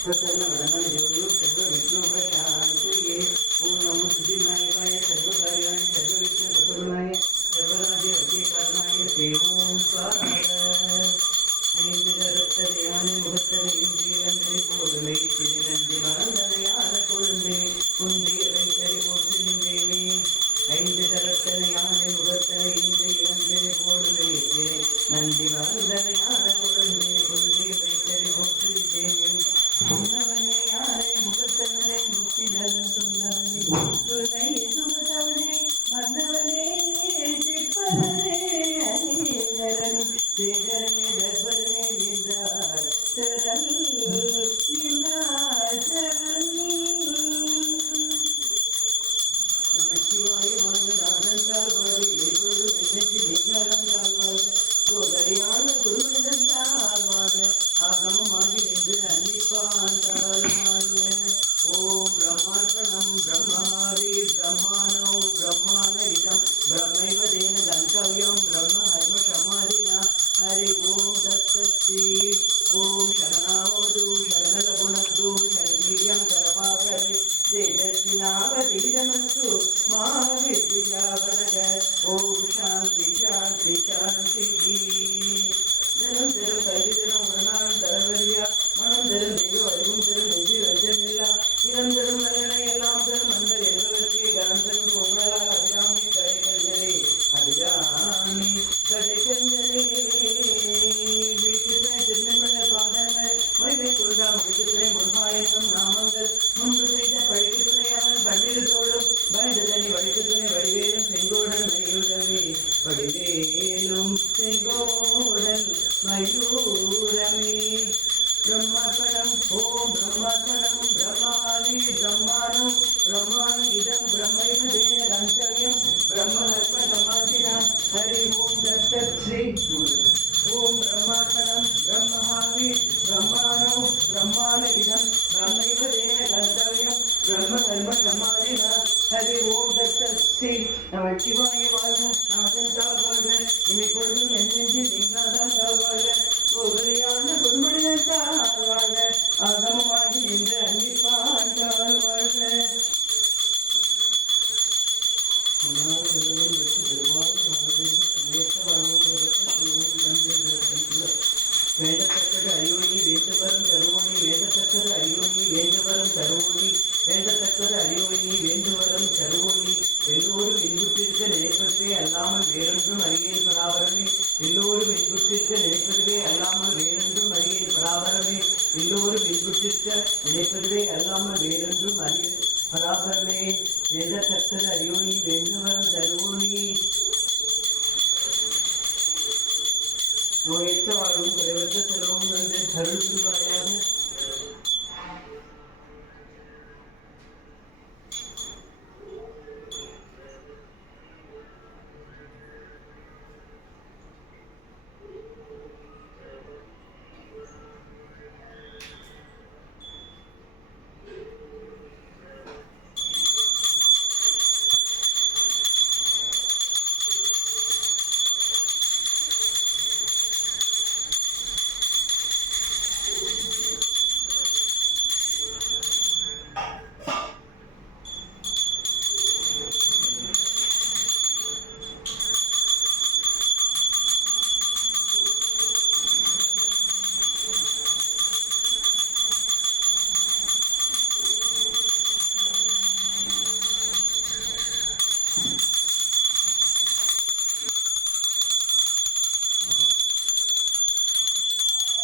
प्रसन्न वदनं देवयो सर्वविघ्नोपशान्तये ओम नमो सिद्धिविनायकाय सर्वकार्याणि सर्वविघ्नप्रशमनाय सर्वराज्यवशीकरणाय ते ओम स्वाहा ஐந்தரத்தனையான முகத்தனை இந்திரங்களை போதுமை திருநந்தி மறந்தனையான கொழுந்தை குந்திய வைத்தறி போற்றுகின்றேனே ஐந்து தரத்தனையான முகத்தனை இந்திரங்களை போதுமை நந்தி மறந்தனையான கொழுந்தை குந்திய வைத்தறி போற்றுகின்றேனே சொன்னவனே யாரை முகத்தவனே முக்தி நலன் சொன்னவனே துணை சுமதவனே மன்னவனே சிற்பவனே அநேகரன் சேகரனே தர்பரனே நின்றார் சரல் நின்றார் சரல் நம சிவாய வாழ்க நாதன் தாழ்வாழ் எப்பொழுதும் என்னென்று நிகரம் தாழ்வாழ் கோகரியான குருவிடம் தாழ்வாழ ஆகமமாகி நின்று அன்னிப்பான் தாழ்வாழ ஓம் பிரம்மார்ப்பணம் பிரம்மாரி பிரம்மாணோ பிரம்மான இதம் பிரம்மைவ தேன கந்தவ்யம் பிரம்ம ஹர்ம சமாதினா ஹரி ஓம் தத்தஸ்ரீ ஓம் சரணாவது சரணலகுணத்து சரவீரியம் கரவாகரி ஜெயதஸ்வினாவதீரமஸ்து மாவித்விஜாவனக ஓம் சாந்தி சாந்தி சாந்தி தினம் தரும் கல்வி தரும் ஒரு நாளும் தரவரியா மனம் தரும் தெய்வ அறிவும் தரும் நெஞ்சில் வஞ்சமில்லா இனம் தரும் நலனை எல்லாம் தரும் அன்பர் என்பவர்க்கே கனம் தரும் பொங்கலால் அபிராமி கடைகள்களே அபிராமி கடைகள்களே வீட்டுத்துறை திருநெல்மலர் பாதங்கள் மொழிமை கொள்கா மொழித்துறை முன்பாயத்தும் நாமங்கள் முன்பு செய்த பழிக்கு துணையாளர் பன்னிரு தோளும் பயந்த தனி வழிக்கு துணை வடிவேலும் செங்கோடன் மயூரமே வடிவேலும் செங்கோடன் மயூரமே ब्रह्मार्पणम् ओम ब्रह्मार्पणम् ब्रह्मादि ब्रह्माणं ब्रह्माणि इदं ब्रह्मैव तेन गन्तव्यं ब्रह्महर्प समाधिना हरि ओम दत्तश्री ओम ब्रह्मार्पणम् ब्रह्मादि ब्रह्माणं ब्रह्माण इदं ब्रह्मैव तेन गन्तव्यं ब्रह्महर्प समाधिना हरि ओम दत्तश्री नमः शिवाय வாழ்க நாதன் தாழ்வாழ்க இமைப்பொழுதும் என்னெஞ்சில் நீங்காதான் தாழ்வாழ்க கோகலியான குருமனிதன் தாழ்வாழ்க ஆகமமாகி நின்று அன்னிப்பான் தாழ்வாழ்க வேண்டத்தக்கது அறிவோனி வேண்டுவரும் தருவோனி வேண்டத்தக்கது அறிவோனி வேண்டுவரும் தருவோனி வேண்டத்தக்கது அறிவோனி வேண்டுவரும் தருவோனி எல்லோரும் இன்புற்றிருக்க நினைப்பதுவே அல்லாமல் வேறொன்றும் அறியேன் பராபரமே எல்லோரும் இன்புற்றிருக்க நினைப்பதுவே அல்லாமல் வேறொன்றும் அறியேன் பராபரமே எல்லோரும் இன்புற்றிருக்க நினைப்பதுவே அல்லாமல் வேறொன்றும் அறிய பராபரமே வேண்டத்தக்கது அறிவோனி வேண்டுவரும் தருவோனி நோயற்ற வாழ்வும் குறைவற்ற செலவும் நன்று அருள் புரிவாயாக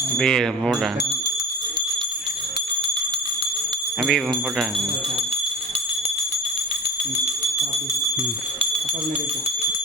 அப்படியே போட்டேன் அப்படியே போட்டேன் அப்புறம்